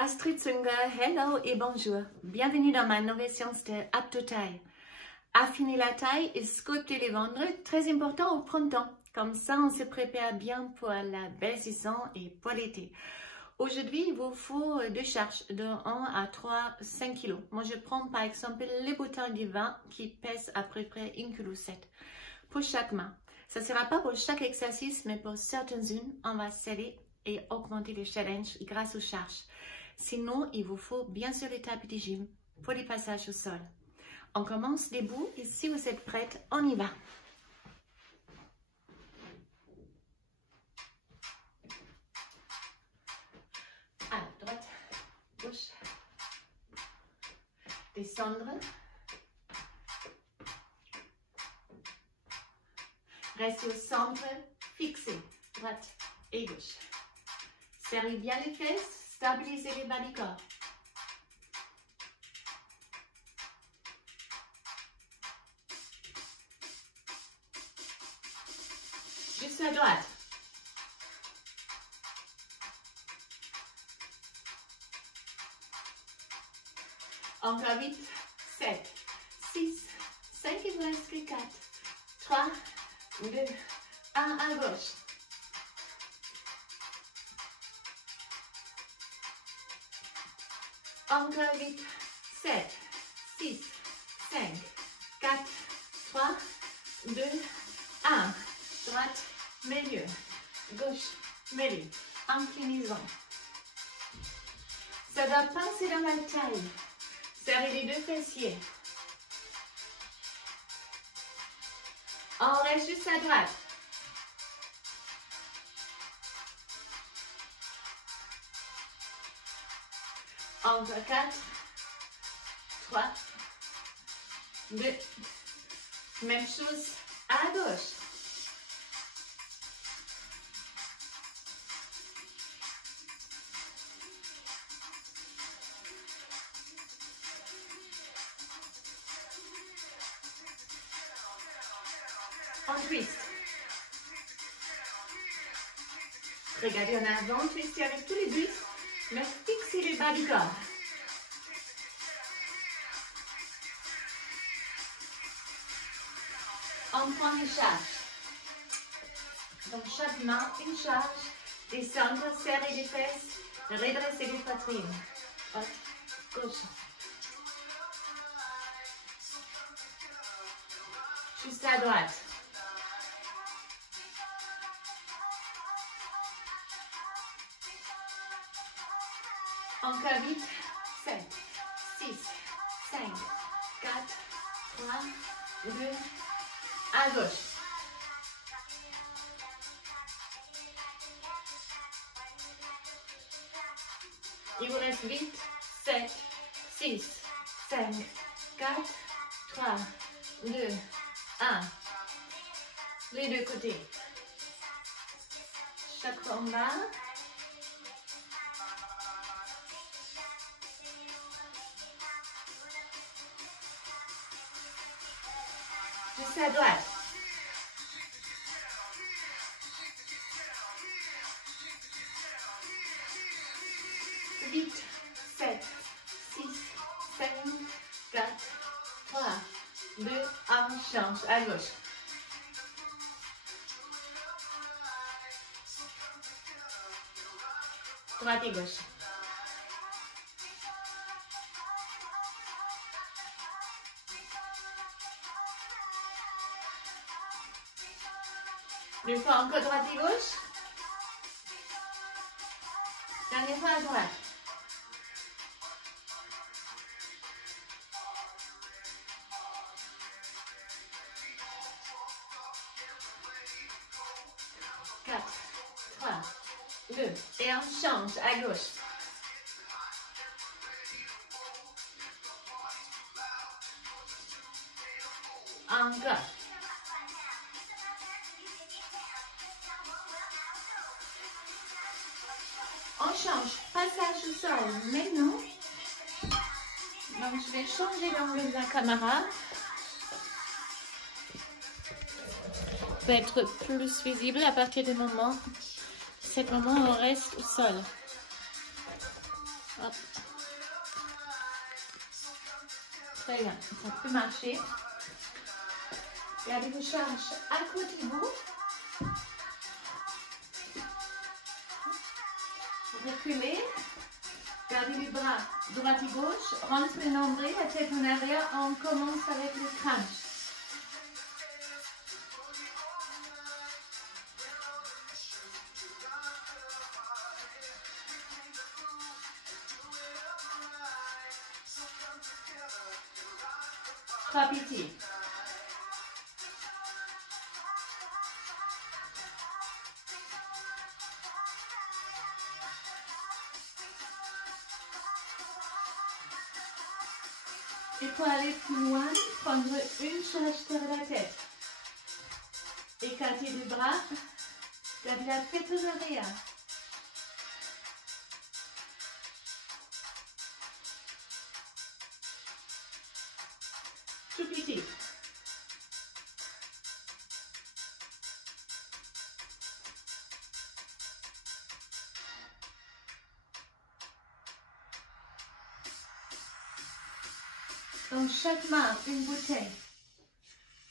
Astrid Zünger, hello et bonjour. Bienvenue dans ma nouvelle séance de Apto Taille. Affiner la taille et sculpter les ventres, très important au printemps. Comme ça, on se prépare bien pour la belle saison et pour l'été. Aujourd'hui, il vous faut deux charges de 1 à 3, 5 kg. Moi, je prends par exemple les bouteilles de vin qui pèsent à peu près 1,7 kg pour chaque main. Ça ne sera pas pour chaque exercice, mais pour certaines-unes, on va sceller et augmenter le challenge grâce aux charges. Sinon, il vous faut bien sûr les tapis de gym pour les passages au sol. On commence debout et si vous êtes prête, on y va. À droite, gauche, descendre, restez au centre, fixez, droite et gauche. Serrez bien les fesses, stabilisez les bas du corps. Juste à droite. Encore 8, 7, 6, 5, il vous reste que 4, 3, 2, 1 à gauche. Encore 8, 7, 6, 5, 4, 3, 2, 1. Droite, milieu. Gauche, milieu. Inclinaison. Ça doit passer dans la taille. Serrez les deux fessiers. On reste juste à droite. Encore 4, 3, 2, même chose à gauche. On twist. Regardez en avant, twistez avec tous les bustes, mais fixez les bas du corps. On prend les charges. Donc chaque main, une charge. Descendre, serrer les fesses, redresser les poitrines. Droite, gauche. Juste à droite. Encore 8, 7, 6, 5, 4, 3, 2, à gauche. Il vous reste 8, 7, 6, 5, 4, 3, 2, 1. Les deux côtés. Chaque fois en bas. Juste à droite. Huit, 7, 6, 5, 4, 3, 2, 1, change à gauche. Droite et gauche. Une fois encore droite et gauche. Dernière fois à droite. Quatre, 3, 2, et on change à gauche. Encore. On change, passage au sol maintenant. Donc je vais changer d'angle de la caméra pour être plus visible à partir du moment, cet moment où on reste au sol. Hop. Très bien, ça peut marcher. Gardez vos charges à côté de vous. Reculez. Gardez les bras droite et gauche. Rentrez le nombril, la tête en arrière. On commence avec le crunch. Trois petits. Et pour aller plus loin, prendre une charge sur la tête. Écartez les bras, gardez la tête en arrière. Tout petit. Dans chaque main, une bouteille.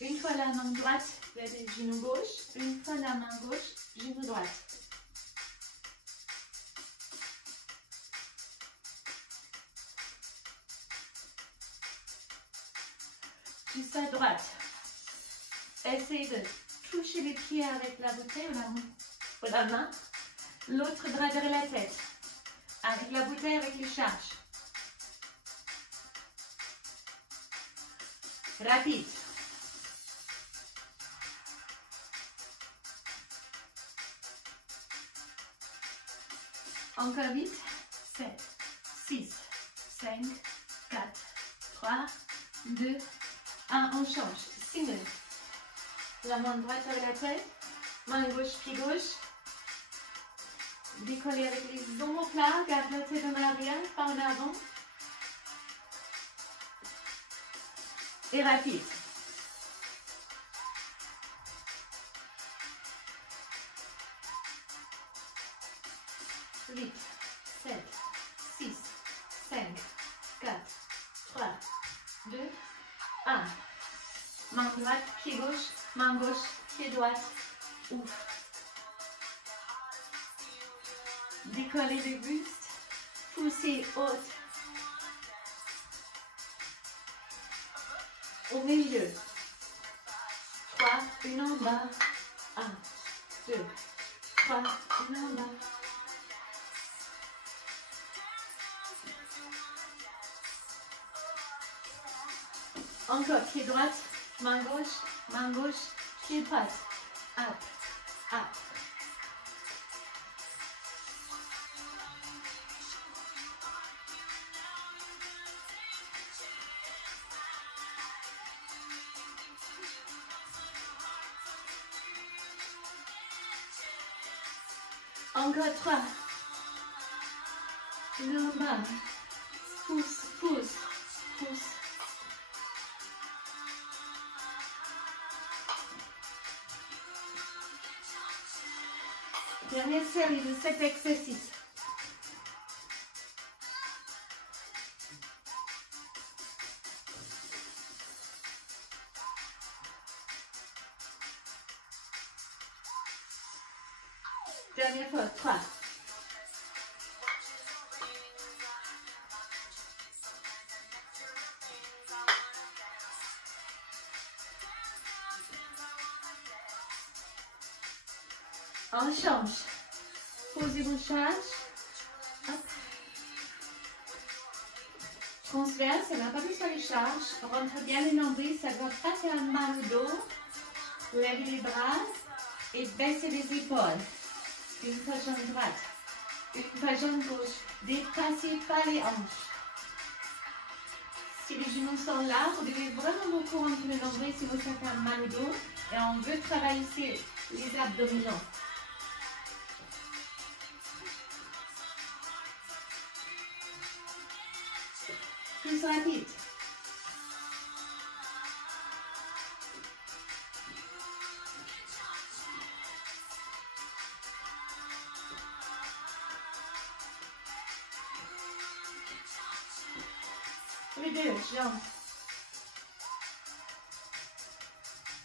Une fois la main droite vers le genou gauche, une fois la main gauche, genou droite. Juste à droite. Essayez de toucher les pieds avec la bouteille ou la main. L'autre bras derrière la tête. Avec la bouteille, avec les charges. Rapide. Encore vite. 7, 6, 5, 4, 3, 2, 1. On change. Single. La main droite avec la tête. Main gauche, pied gauche. Décollez avec les omoplates. Garde la tête en arrière, pas en avant. Et rapide. Huit, 7, 6, 5, 4, 3, 2, 1. Main droite, pied gauche, main gauche, pied droite. Ouf. Décollez le buste. Poussez haute. Au milieu. 3, une en bas. 1, 2, 3, une en bas. Encore pied droite, main gauche, pied droite. Up, up. Encore 3. Une en bas. Pousse, pousse, pousse. Dernière série de 7 exercices. Dernière fois, 3. On change. Posez vos charges. Hop. Transverse, elle n'a pas besoin de charge. Rentre bien le nombril, ça doit pas faire mal au dos. Levez les bras et baissez les épaules. Une fois jambe droite, une fois jambe gauche. Dépassez pas les hanches. Si les genoux sont là, vous devez vraiment beaucoup rentrer le nombril, sinon ça fait mal au dos. Et on veut travailler ici les abdominaux. Plus rapide. Les deux jambes.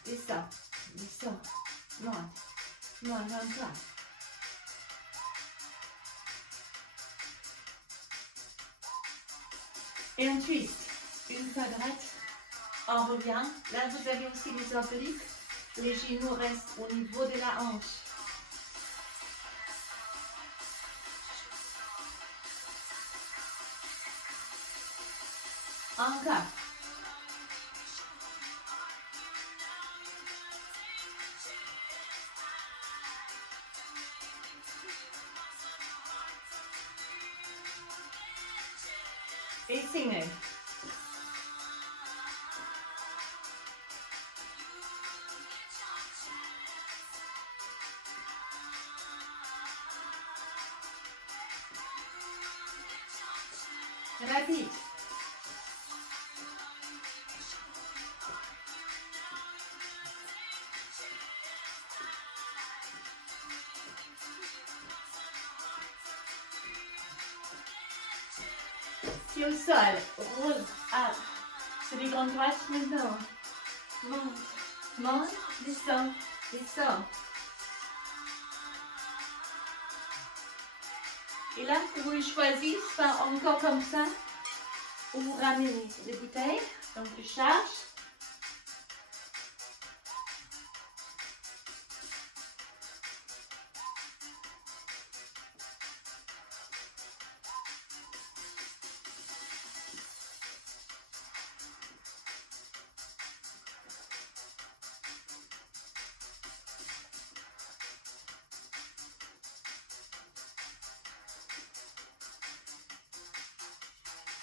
Descends, descends, monte, monte encore. Et un twist. Une fois droite, on revient. Là, vous avez aussi les obliques. Les genoux restent au niveau de la hanche. Encore. Et single. Rapide. Pied au sol, roule, up. C'est les grandes droites maintenant. Monte, monte, descend, descend. Et là, vous pouvez choisir, soit encore comme ça, ou vous ramenez les bouteilles. Donc, je charge.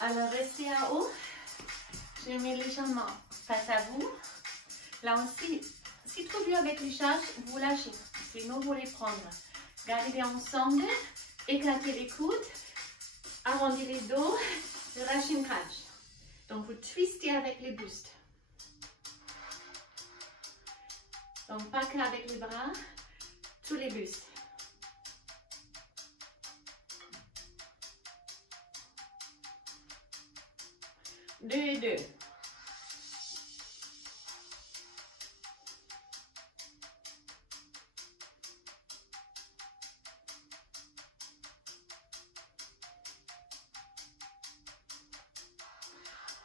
Alors, restez en haut. Je mets légèrement face à vous. Là aussi, si trop dur avec les charges, vous lâchez. Sinon, vous les prendre. Gardez ensemble. Éclatez les coudes. Arrondissez les dos. Lâchez une crunch. Donc, vous twistez avec les boosts. Donc, pas qu'avec les bras. Tous les boosts. Deux et deux.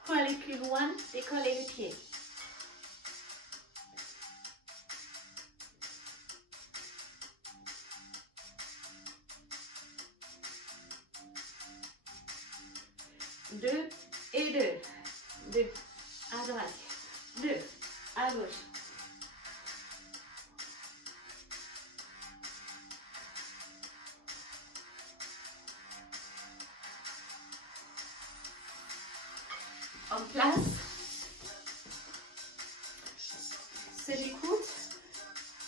Pour aller plus loin, décollez les pieds. Deux et deux. Deux à droite. Deux à gauche. En place. C'est les coudes.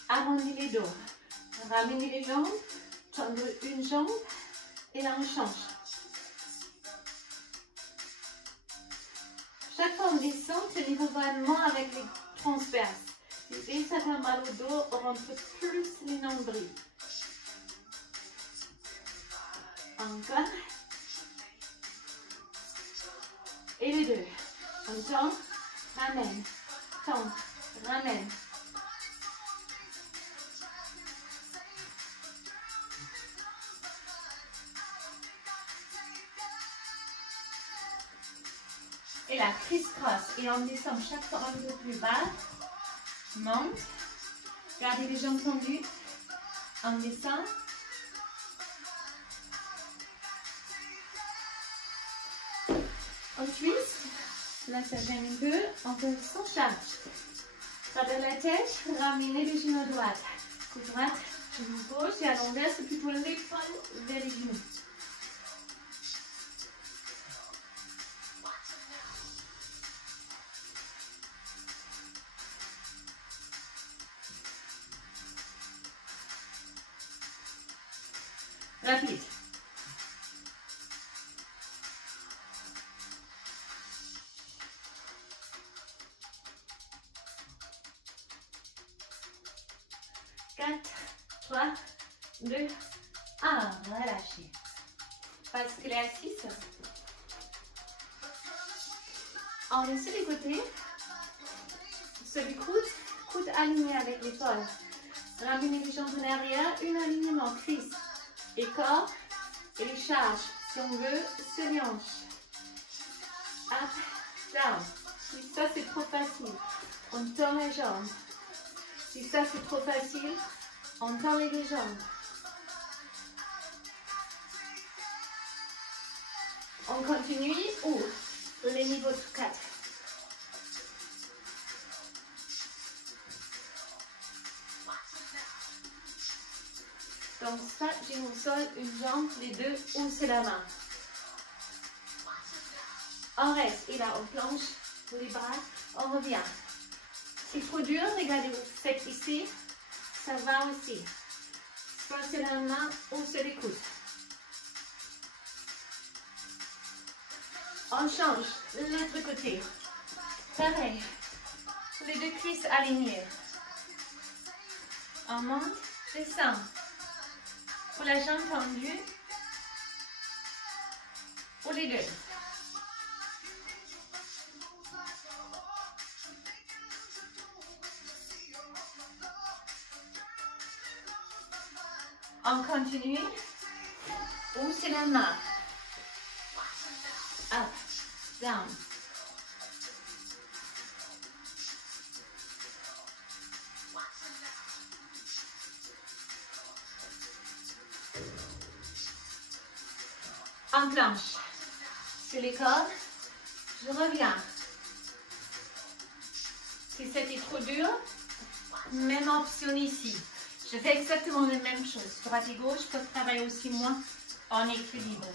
Arrondis les dos. Ramenez les jambes. Tendre une jambe. Et là on change. Chaque fois on descend, tenez-vous vraiment avec les transverses. Et ça fait mal au dos, on rentre plus les nombrils. Encore. Et les deux. On tend, ramène, tend, ramène. Et la criss-cross. Et on descend chaque fois un peu plus bas. Monte. Gardez les jambes tendues. On descend. On twist. Là, ça gêne un peu. On fait sans charge. Travers la tête. Ramenez les genoux droits. Coup droite, genou gauche. Et à l'envers, c'est plutôt l'épaule vers les genoux. Rapide. Quatre, 3, 2, 1. Relâchez. Basculez assise. On laisse les côtés. Celui coude aligné avec l'épaule. Ramenez les jambes en arrière, un alignement, cuisse et corps et les charges. Si on veut, se hanche. Up, down. Si ça c'est trop facile, on tend les jambes. Si ça c'est trop facile, on tend les jambes. On continue ou les niveaux de 4. Donc ça, j'ai au sol, une jambe, les deux, ou c'est la main. On reste, et là on planche, les bras, on revient. C'est trop dur, regardez, vous faites ici, ça va aussi. Soit c'est la main ou c'est les coudes. On change, l'autre côté. Pareil, les deux cuisses alignées. On monte, descend. Pour la jambe tendue, ou les deux. On continue. Ou c'est la main. Up, down. En planche. Sur les cordes, je reviens. Si c'était trop dur, même option ici. Je fais exactement la même chose. Droite et gauche pour travailler aussi moins en équilibre.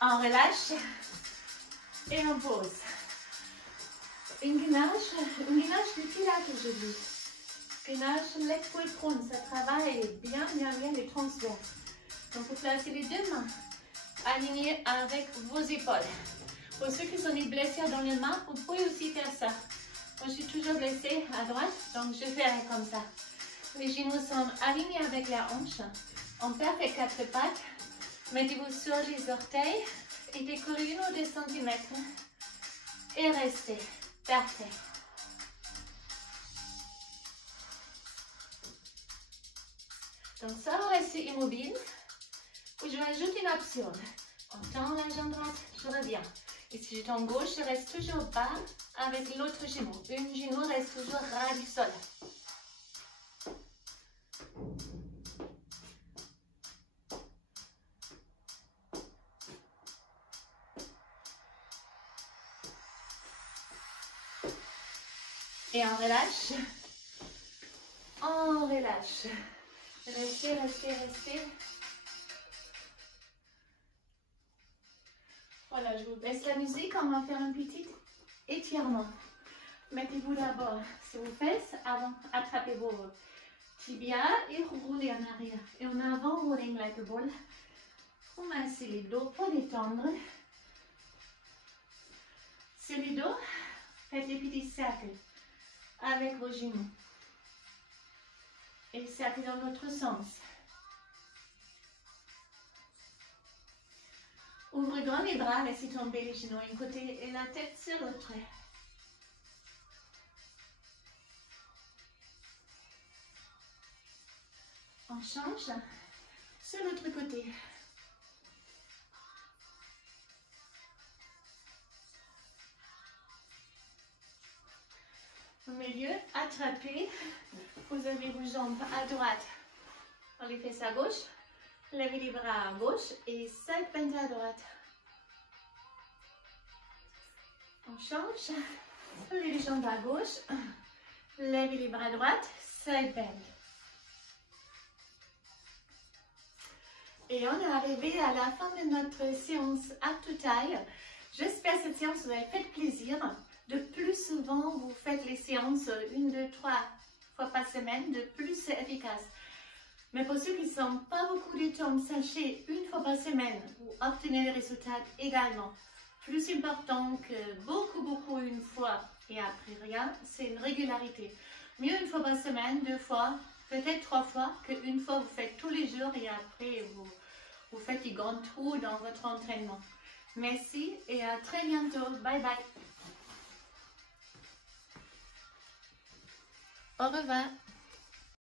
On relâche et on pose. Une gainage de pilates aujourd'hui. Gainage l'épaule prone, ça travaille bien les transverses. Donc vous placez les deux mains alignées avec vos épaules. Pour ceux qui sont des blessures dans les mains, vous pouvez aussi faire ça. Moi je suis toujours blessée à droite, donc je fais comme ça. Les genoux sont alignés avec la hanche. On perd les 4 pattes. Mettez-vous sur les orteils et décollez 1 ou 2 cm. Et restez. Parfait. Donc ça, on reste immobile. Ou je rajoute une option. On tend la jambe droite, je reviens. Et si je tends gauche, je reste toujours bas avec l'autre genou. Une genou reste toujours ras du sol. Et on relâche. On relâche. Restez, restez, restez. Voilà, je vous baisse la musique. On va faire un petit étirement. Mettez-vous d'abord sur vos fesses. Avant, attrapez vos tibias et roulez en arrière. Et en avant, rolling like a ball. Commencez les dos pour détendre. Sur les dos, faites les petits cercles avec vos genoux. Et cercle dans l'autre sens. Ouvrez grand les bras, laissez tomber les genoux d'un côté et la tête sur l'autre. On change sur l'autre côté. Au milieu, attrapez. Vous avez vos jambes à droite. On les fesses à gauche. Levez les bras à gauche et side bend à droite. On change. Levez les jambes à gauche. Levez les bras à droite. Side bend. Et on est arrivé à la fin de notre séance up to taille. J'espère que cette séance vous a fait plaisir. De plus souvent, vous faites les séances 1, 2, 3 fois par semaine, de plus efficace. Mais pour ceux qui ne sont pas beaucoup de temps, sachez, 1 fois par semaine, vous obtenez les résultats également. Plus important que beaucoup une fois et après rien, c'est une régularité. Mieux 1 fois par semaine, 2 fois, peut-être 3 fois, qu'une fois vous faites tous les jours et après vous faites des grands trous dans votre entraînement. Merci et à très bientôt. Bye bye. Au revoir.